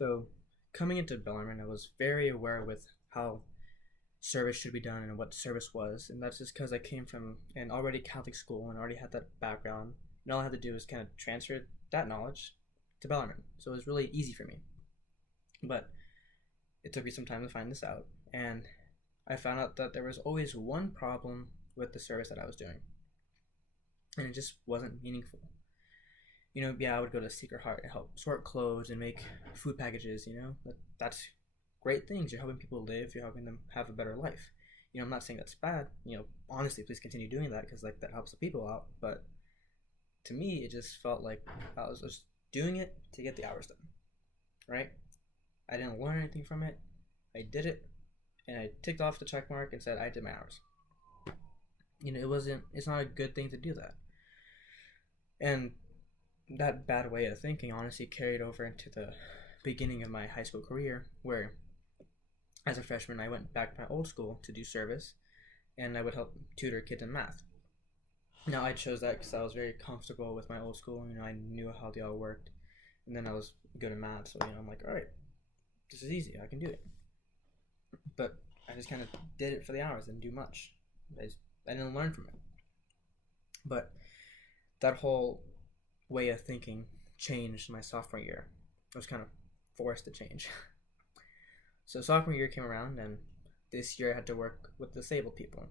So, coming into Bellarmine, I was very aware with how service should be done and what service was, and that's just because I came from an already Catholic school and already had that background, and all I had to do was kind of transfer that knowledge to Bellarmine. So it was really easy for me. But it took me some time to find this out, and I found out that there was always one problem with the service that I was doing, and it just wasn't meaningful. Yeah, I would go to Secret Heart and help sort clothes and make food packages. That's great things. You're helping people live. You're helping them have a better life. I'm not saying that's bad. Honestly, please continue doing that because like that helps the people out. But to me, it just felt like I was just doing it to get the hours done, right? I didn't learn anything from it. I did it, and I ticked off the check mark and said I did my hours. It's not a good thing to do that. And that bad way of thinking honestly carried over into the beginning of my high school career, where as a freshman I went back to my old school to do service, and I would help tutor kids in math. Now I chose that because I was very comfortable with my old school. I knew how they all worked, and then I was good at math, so I'm like, all right, this is easy, I can do it. But I just kind of did it for the hours, didn't do much. I didn't learn from it. But that whole way of thinking changed my sophomore year. I was kind of forced to change. So sophomore year came around, and this year I had to work with disabled people.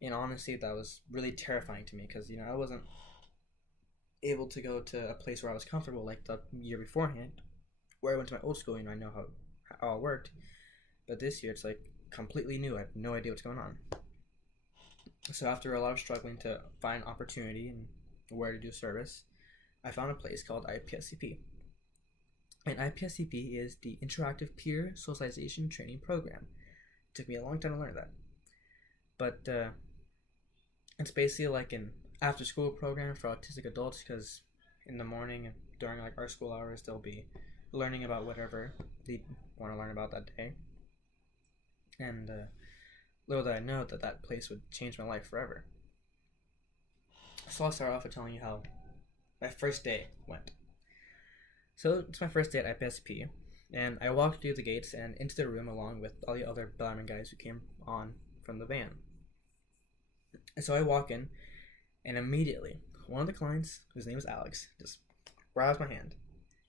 And honestly, that was really terrifying to me because, I wasn't able to go to a place where I was comfortable like the year beforehand, where I went to my old school. I know how it worked. But this year, it's like completely new. I have no idea what's going on. So after a lot of struggling to find opportunity and where to do service, I found a place called IPSCP. And IPSCP is the Interactive Peer Socialization Training Program. It took me a long time to learn that. But it's basically like an after-school program for autistic adults, because in the morning and during like our school hours, they'll be learning about whatever they want to learn about that day. And little did I know that place would change my life forever. So I'll start off by telling you how my first day went. So it's my first day at IPSP, and I walked through the gates and into the room along with all the other Bellarmine guys who came on from the van. And so I walk in, and immediately one of the clients, whose name is Alex, just grabs my hand.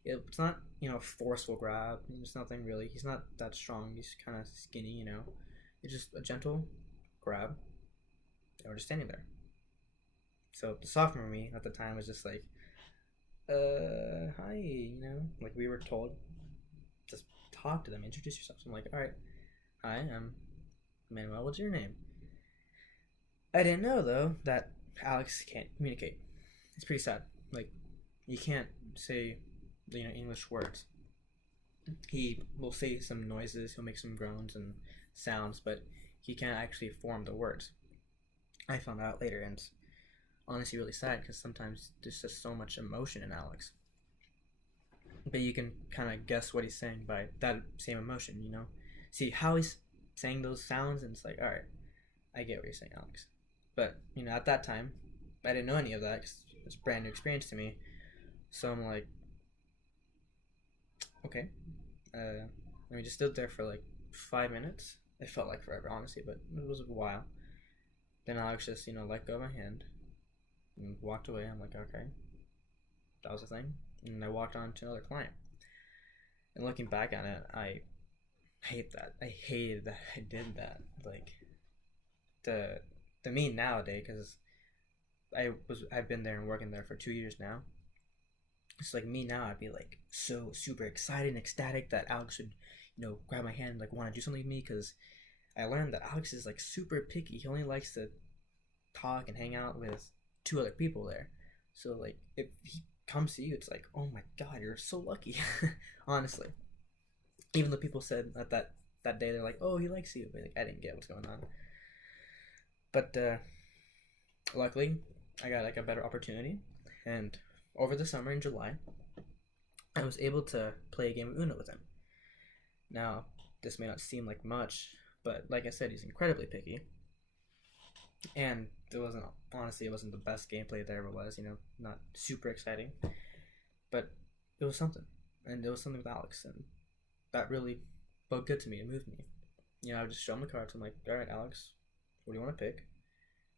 It's not, a forceful grab. It's nothing really. He's not that strong. He's kind of skinny, It's just a gentle grab. And we're just standing there. So the sophomore me at the time was just like, hi, like we were told, just talk to them, introduce yourself. So I'm like, all right, hi, I'm Manuel. What's your name? I didn't know though that Alex can't communicate. It's pretty sad. Like, you can't say, English words. He will say some noises. He'll make some groans and sounds, but he can't actually form the words. I found out later, and it's honestly really sad because sometimes there's just so much emotion in Alex. But you can kind of guess what he's saying by that same emotion, See how he's saying those sounds, and it's like, all right, I get what you're saying, Alex. But, at that time, I didn't know any of that because it's a brand new experience to me. So I'm like, okay. And we just stood there for like 5 minutes. It felt like forever, honestly, but it was a while. Then Alex just, let go of my hand and walked away. I'm like, okay, that was the thing. And I walked on to another client. And looking back at it, I hate that. I hated that I did that. Like, the me nowadays, because I've been there and working there for 2 years now. It's like me now, I'd be like so super excited and ecstatic that Alex would, grab my hand and like want to do something with me, because I learned that Alex is like super picky. He only likes to talk and hang out with 2 other people there. So like if he comes to you, it's like, oh my god, you're so lucky. Honestly. Even though people said that day they're like, oh, he likes you, but like I didn't get what's going on. But luckily I got like a better opportunity, and over the summer in July I was able to play a game of Uno with him. Now this may not seem like much, but like I said, he's incredibly picky, and it wasn't the best gameplay there ever was, not super exciting, but it was something. and it was something with Alex, and that really felt good to me. It moved me. I would just show him the cards. I'm like, all right, Alex, what do you want to pick?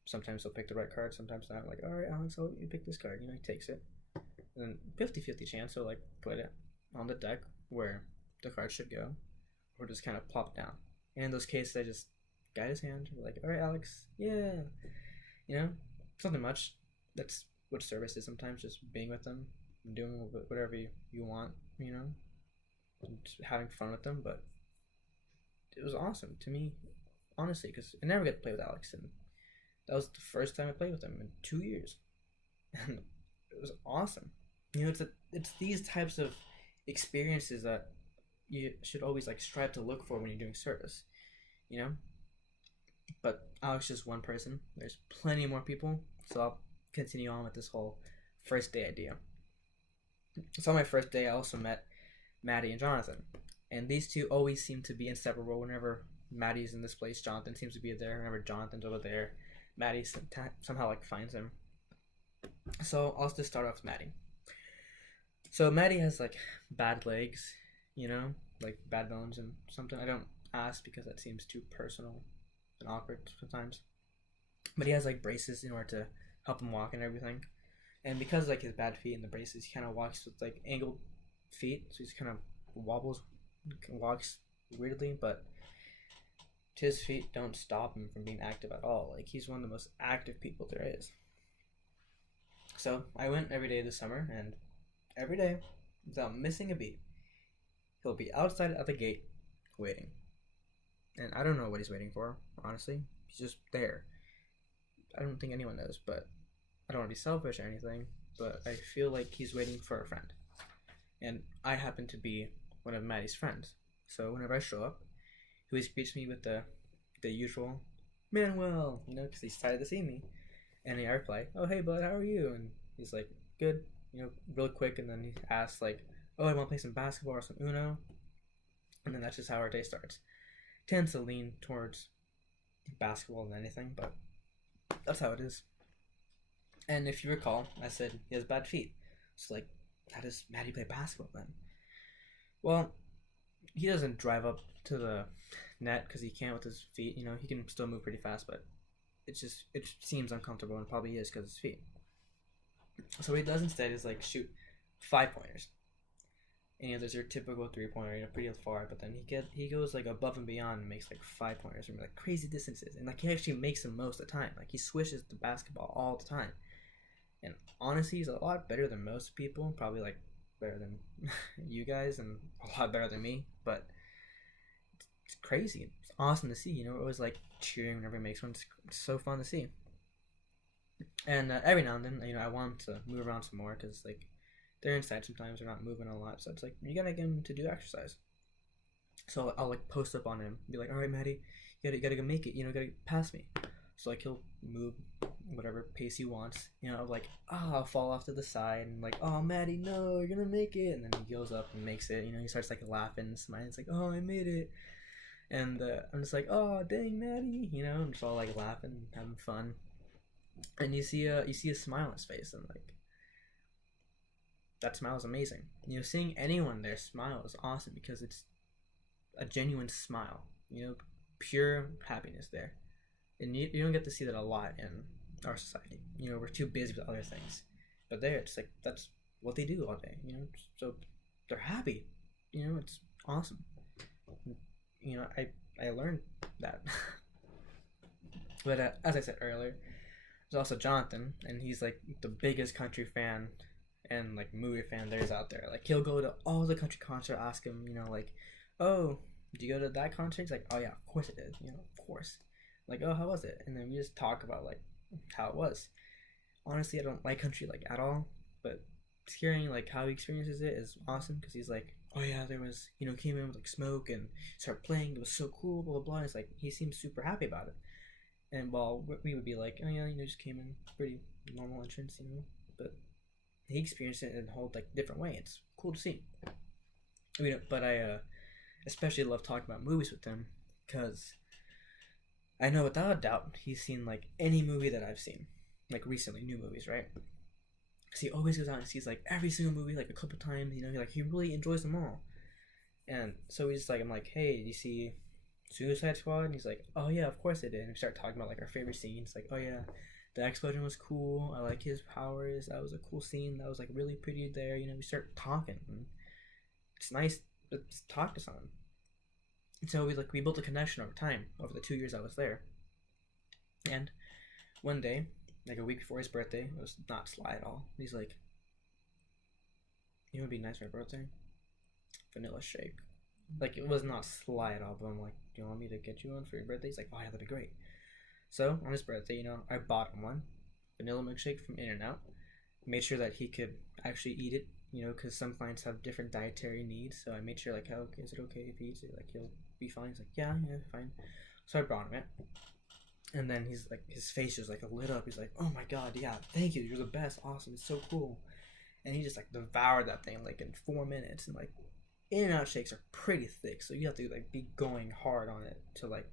Sometimes he'll pick the right card, sometimes not. I'm like, all right, Alex, I'll let you pick this card. He takes it. And then 50-50 chance he'll like put it on the deck where the card should go, or just kind of plop down. And in those cases, I just guide his hand. Like, all right, Alex, yeah, something much. That's what service is sometimes, just being with them, doing whatever you want, and just having fun with them. But it was awesome to me, honestly, because I never get to play with Alex, and that was the first time I played with him in 2 years, and it was awesome. It's these types of experiences that you should always like strive to look for when you're doing service, you know. But Alex is just one person. There's plenty more people, so I'll continue on with this whole first day idea. So on my first day, I also met Maddie and Jonathan, and these two always seem to be inseparable. Whenever Maddie's in this place, Jonathan seems to be there. Whenever Jonathan's over there, Maddie somehow like finds him. So I'll just start off with Maddie. So Maddie has like bad legs, like bad bones and something. I don't ask because that seems too personal and awkward sometimes. But he has like braces in order to help him walk and everything. And because like his bad feet and the braces, he kind of walks with like angled feet, so he's kind of walks weirdly. But his feet don't stop him from being active at all. Like he's one of the most active people there is. So I went every day this summer, and every day, without missing a beat, he'll be outside at the gate waiting. And I don't know what he's waiting for, honestly. He's just there. I don't think anyone knows, but I don't want to be selfish or anything, but I feel like he's waiting for a friend. And I happen to be one of Maddie's friends. So whenever I show up, he always greets me with the usual, Manuel, because he's excited to see me. And I reply, oh, hey, bud, how are you? And he's like, good, real quick. And then he asks, like, oh, I want to play some basketball or some Uno. And then that's just how our day starts. Tends to lean towards basketball than anything, but that's how it is. And if you recall, I said he has bad feet. So, like, how does Maddie play basketball then? Well, he doesn't drive up to the net because he can't with his feet. He can still move pretty fast, but it seems uncomfortable, and probably is because of his feet. So what he does instead is like shoot 5-pointers. And there's your typical 3-pointer, pretty far, but then he goes like above and beyond and makes like 5-pointers from like crazy distances, and like he actually makes them most of the time. Like he swishes the basketball all the time. And honestly, he's a lot better than most people, probably like better than you guys, and a lot better than me. But it's crazy. It's awesome to see. It was like cheering whenever he makes one. It's so fun to see. And every now and then, I want him to move around some more because like they're inside sometimes. They're not moving a lot, so it's like you gotta get him to do exercise. So I'll like post up on him, be like, all right, Maddie, you gotta go make it. Gotta pass me. So like he'll move whatever pace he wants. Like I'll fall off to the side and like, oh, Maddie, no, you're gonna make it. And then he goes up and makes it. He starts like laughing and smiling. It's like, oh, I made it. And I'm just like, oh, dang, Maddie, and just all like laughing, having fun. And you see a smile on his face, and like that smile is amazing. Seeing anyone there smile is awesome because it's a genuine smile. Pure happiness there, and you don't get to see that a lot in our society. We're too busy with other things, but there it's like that's what they do all day. So they're happy. It's awesome. I learned that. But as I said earlier, there's also Jonathan, and he's like the biggest country fan and like movie fan there is out there. Like he'll go to all the country concerts. Ask him, like, oh, did you go to that concert? He's like, oh yeah, of course I did. Of course. Like, oh, how was it? And then we just talk about like how it was. Honestly, I don't like country like at all, but hearing like how he experiences it is awesome because he's like, oh yeah, there was, came in with like smoke and started playing. It was so cool, blah, blah, blah. It's like, he seems super happy about it. And while we would be like, oh yeah, just came in pretty normal entrance, but he experienced it in a whole like different way. It's cool to see. But I especially love talking about movies with him because I know without a doubt he's seen like any movie that I've seen, like recently, new movies, right? because he always goes out and sees like every single movie like a couple times. You know, he really enjoys them all. And so he's like, I'm like, hey, did you see Suicide Squad? And he's like, oh yeah, of course I did. And we start talking about like our favorite scenes. Like, oh yeah, the explosion was cool. I like his powers. That was a cool scene. That was like really pretty there. You know, we start talking. And it's nice to talk to someone. And so we built a connection over time, over the 2 years I was there. And one day, like a week before his birthday, it was not sly at all. He's like, you know, it'd be nice for my birthday, vanilla shake. Like, it was not sly at all, but I'm like, do you want me to get you one for your birthday? He's like, oh yeah, that'd be great. So on his birthday, you know, I bought him one vanilla milkshake from In-N-Out. Made sure that he could actually eat it, you know, because some clients have different dietary needs. So I made sure, like, oh, is it okay if he eats it? Like, he'll be fine. He's like, yeah, fine. So I brought him it. And then he's like, his face just like lit up. He's like, oh my god, yeah, thank you. You're the best. Awesome. It's so cool. And he just like devoured that thing like in 4 minutes. And like, In-N-Out shakes are pretty thick. So you have to like be going hard on it to like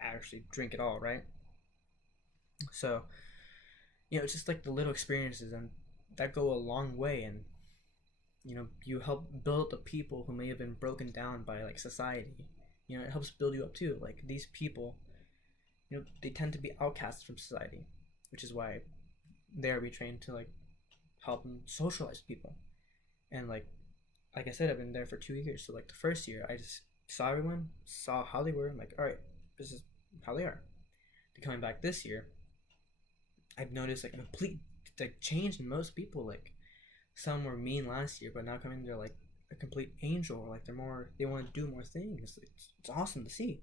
actually drink it all, right? So, you know, it's just like the little experiences and that go a long way. And you know, you help build the people who may have been broken down by like society. You know, it helps build you up too. Like these people, you know, they tend to be outcasts from society, which is why there we train to like help and socialize people. And like I said, I've been there for 2 years. So like the first year, I just saw everyone, saw how they were. I'm like, all right, this is how they are. Then coming back this year, I've noticed like a complete like change in most people. Like some were mean last year, but now coming they're like a complete angel. Like they want to do more things. It's awesome to see.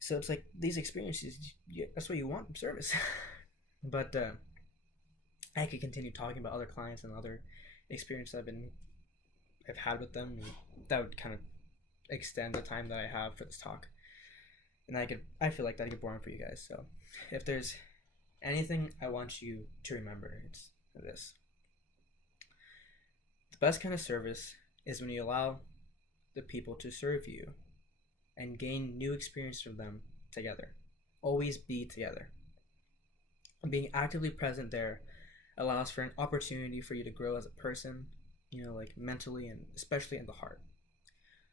So it's like these experiences, that's what you want from service. But I could continue talking about other clients and other experiences I've had with them. And that would kind of extend the time that I have for this talk. And I feel like that'd get boring for you guys. So if there's anything I want you to remember, it's this. The best kind of service is when you allow the people to serve you and gain new experience from them together. Always be together. Being actively present there allows for an opportunity for you to grow as a person, you know, like mentally and especially in the heart.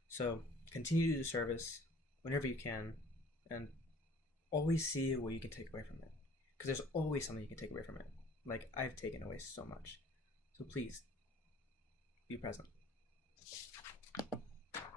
So continue to do service whenever you can and always see what you can take away from it. Because there's always something you can take away from it. Like I've taken away so much. So please be present.